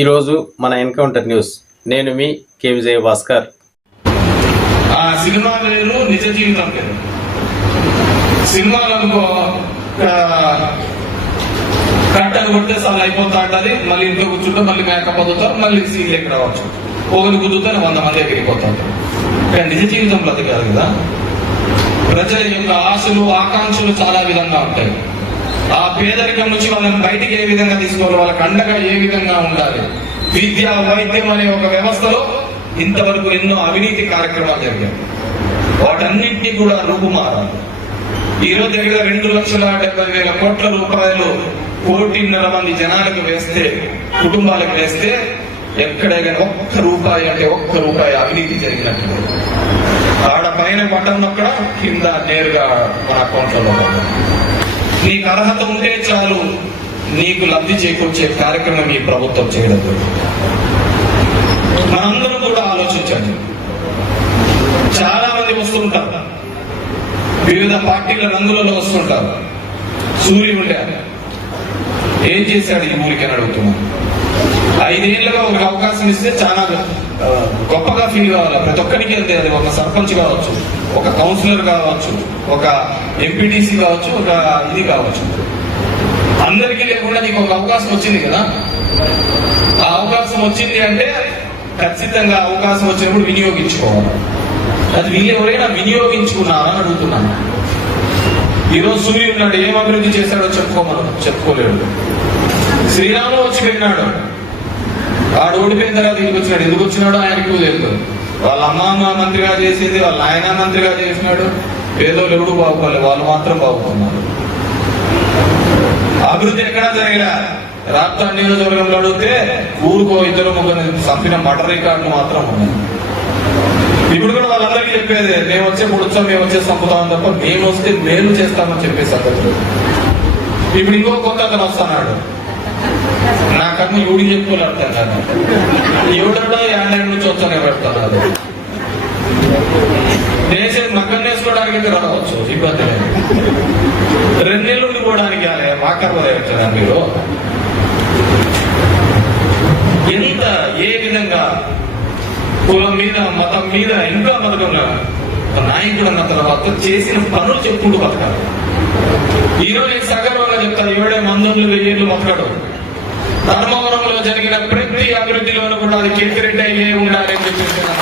ఈరోజు మన encounter news. నేను మీ కే విజయ భాస్కర్. ఆ సినిమా వేరు నిజ జీవితం వేరు సినిమాలు అనుకో కట్టలు కొడితే సార్లు అయిపోతా ఉంటుంది మళ్ళీ ఇంట్లో కూర్చుంటే మళ్ళీ మేకప్ పొందుతారు మళ్ళీ సీన్లు ఎక్కడ రావచ్చు ఒకరు కుదురుతారు వంద మంది ఎగిరిపోతా ఉంటారు. కానీ నిజ జీవితంలో అది కాదు కదా. ప్రజల యొక్క ఆశలు ఆకాంక్షలు చాలా విధంగా ఉంటాయి. ఆ పేదరికం నుంచి వాళ్ళని బయటికి ఏ విధంగా తీసుకోవాలి వాళ్ళకి అండగా ఏ విధంగా ఉండాలి? విద్య వైద్యం అనే ఒక వ్యవస్థలో ఇంతవరకు ఎన్నో అవినీతి కార్యక్రమాలు జరిగాయి. వాటన్నింటినీ కూడా రూపుమారాలి. ఈరోజు దగ్గర రెండు లక్షల డెబ్బై వేల కోట్ల రూపాయలు కోటిన్నర మంది జనాలకు వేస్తే కుటుంబాలకు వేస్తే ఎక్కడైనా ఒక్క రూపాయి అంటే ఒక్క రూపాయి అవినీతి జరిగినట్టు. ఆడ పైన బటన్ నొక్కడ కింద నేరుగా మన అకౌంట్లలో నీకు అర్హత ఉంటే చాలు. నీకు లబ్ధి చేకూర్చే కార్యక్రమం ఈ ప్రభుత్వం చేయడం మనందరం కూడా ఆలోచించండి చాలా మంది వస్తుంటారు. వివిధ పార్టీల రంగులలో వస్తుంటారు. సూర్యుడు ఏం చేశాడు ఈ ఊరికి అని అడుగుతున్నాను. ఐదేళ్ళుగా ఒక అవకాశం ఇస్తే చాలా గొప్పగా ఫీల్ కావాలి? ప్రతి ఒక్కరికి వెళ్తే అది ఒక సర్పంచ్ కావచ్చు ఒక కౌన్సిలర్ కావచ్చు ఒక ఎంపీటీసీ కావచ్చు ఒక ఇది కావచ్చు. అందరికీ లేకుండా నీకు ఒక అవకాశం వచ్చింది కదా? ఆ అవకాశం వచ్చింది అంటే ఖచ్చితంగా అవకాశం వచ్చినప్పుడు వినియోగించుకోవాలి. అది వీళ్ళు ఎవరైనా వినియోగించుకున్నారని అడుగుతున్నాను. ఈరోజు సూర్యుడు నాడు ఏం అభివృద్ధి చేశాడో చెప్పుకోమను చెప్పుకోలేడు. శ్రీరాములు వచ్చి వెళ్ళినాడు వాడు ఓడిపోయిన తర్వాత ఇంటికి వచ్చినాడు. ఎందుకు వచ్చినాడు ఆయనకు తెలియదు వాళ్ళ అమ్మ అమ్మ మంత్రిగా చేసింది వాళ్ళ ఆయన మంత్రిగా చేసినాడు. పేదోళ్ళు ఎవడు బాగుపడలేదు వాళ్ళు మాత్రం బాగుపడుతున్నారు అభివృద్ధి ఎక్కడా జరగలే రాష్ట్ర నియోజకవర్గంలో అడిగితే ఊరుకో ఇద్దరు ముగ్గురు చంపిన మటర్ రికార్డులు మాత్రం ఉన్నాయి. ఇప్పుడు కూడా వాళ్ళందరికీ చెప్పేది మేము వచ్చే ముడుచాం మేము వచ్చే చంపుతామని తప్ప మేము వస్తే మేలు చేస్తామని చెప్పేసి అందరికీ ఇప్పుడు ఇంకో కొత్త అతను వస్తున్నాడు. నా కర్మ ఎవడికి చెప్పుకోలేడతాను అర్థం కాదు ఎవడో యాడ్ నుంచి వచ్చానే పెడుతున్నాడు దేశం మగ్గం వేసుకోవడానికి రావచ్చు ఇబ్బంది లేదు. రెండు నెలలు ఉండిపోవడానికి మాకర్వ వచ్చారా మీరు. ఎంత ఏ విధంగా కులం మీద మతం మీద ఇంకా బతకంగా నాయకుడు అన్న తర్వాత చేసిన పనులు చెప్పుకుంటూ బతకాలి. ఈ సగర్వంగా చెప్తాను ఏడే మందులు వెయ్యేళ్ళు బతకడం. ధర్మవరంలో జరిగిన ప్రతి అభివృద్ధిలోనూ కూడా అది కేతిరెడ్డి అయ్యే ఉండాలని చెప్పేసి నా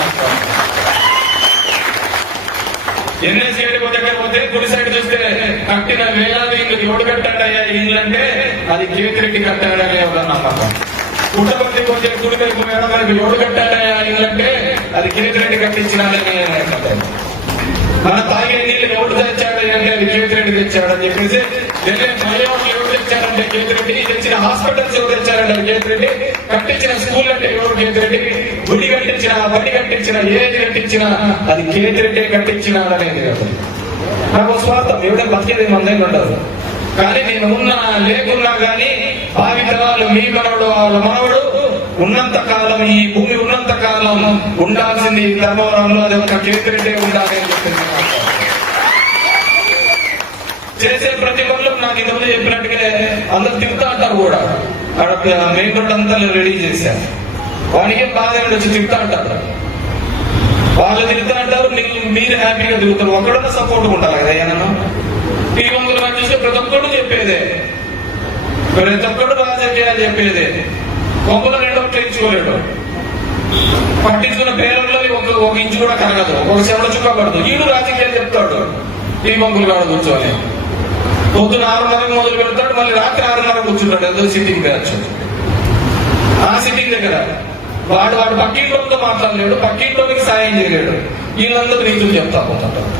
దగ్గర పోతే గుడి సైడ్ చూస్తే కట్టిన వేలాది ఇల్లు ఎవడు కట్టాడయ్యా ఈ ఇల్లు అంటే అది కేతిరెడ్డి కట్టాడనే ఒక నమ్మకం. పుట్టపర్తి పోతే గుడి వైపు మేడమని ఎవడు కట్టాడయ్యా ఇల్లు అంటే అది కేతిరెడ్డి కట్టించినాడని మన తాగే నీళ్ళు ఎవడు తెచ్చాడు అంటే అది కేతిరెడ్డి తెచ్చాడని చెప్పేసి ఎవరు తెచ్చారంటే కేతిరెడ్డి తెచ్చిన హాస్పిటల్స్ ఎవరు తెచ్చారంటే కేతిరెడ్డి కట్టించిన స్కూల్ అంటే ఎవరు కేతిరెడ్డి గుడి కట్టించిన బండి కట్టించిన ఏది కట్టించిన అది కేతిరెడ్డి కట్టించినాడు అనేది కాదు. నాకు స్వార్థం ఎవడే బతికేది మందేం ఉండదు కానీ నేను ఉన్నా లేకున్నా కానీ భావితరాలు మీ మనవడు వాళ్ళ మనవడు ఉన్నంత కాలం ఈ భూమి ఉన్నంత కాలం ఉండాల్సింది ధర్మవరంలో అది ఒక కేతిరెడ్డి ఉండాలి అని చెప్పింది చేసే ప్రతి పనులు నాకు ఇంతకుముందు చెప్పినట్టుగా అందరు తిరుగుతా అంటారు కూడా. అక్కడ మెయిన్ రోడ్ అంతా రెడీ చేశాను వానికి బాధ వచ్చి తిరుగుతా అంటారు. వాళ్ళు తిరుగుతా అంటారు మీరు- మీరు హ్యాపీగా తిరుగుతారు. ఒక్కడన్నా సపోర్ట్ ఉండాలి కదా ఏమన్నా? ఈ వంగులు చూస్తే ప్రతి ఒక్కడు చెప్పేదే. ప్రతి ఒక్కడు రాజకీయాలు చెప్పేదే. కొంపలు రెండో తెచ్చుకోలేడు పట్టించుకున్న పేరులో ఒక ఒక ఇంచు కూడా కరగదు ఒక చెమట చుక్క పడదు. వీడు రాజకీయాలు చెప్తాడు. ఈ వంకులు కాడ కూర్చొని. పొద్దున ఆరున్నరకు మొదలు పెడతాడు మళ్ళీ రాత్రి ఆరున్నర కూర్చుంటాడు. ఏదో సిట్టింగ్ బ్యాచ్ ఆ సిట్టింగ్ దగ్గర వాడు వాడు పక్కింటోతో మాట్లాడలేడు పక్కింటోనికి సాయం చేయలేడు. వీళ్ళందరూ నీతులు చెప్తా పోతుంటారు.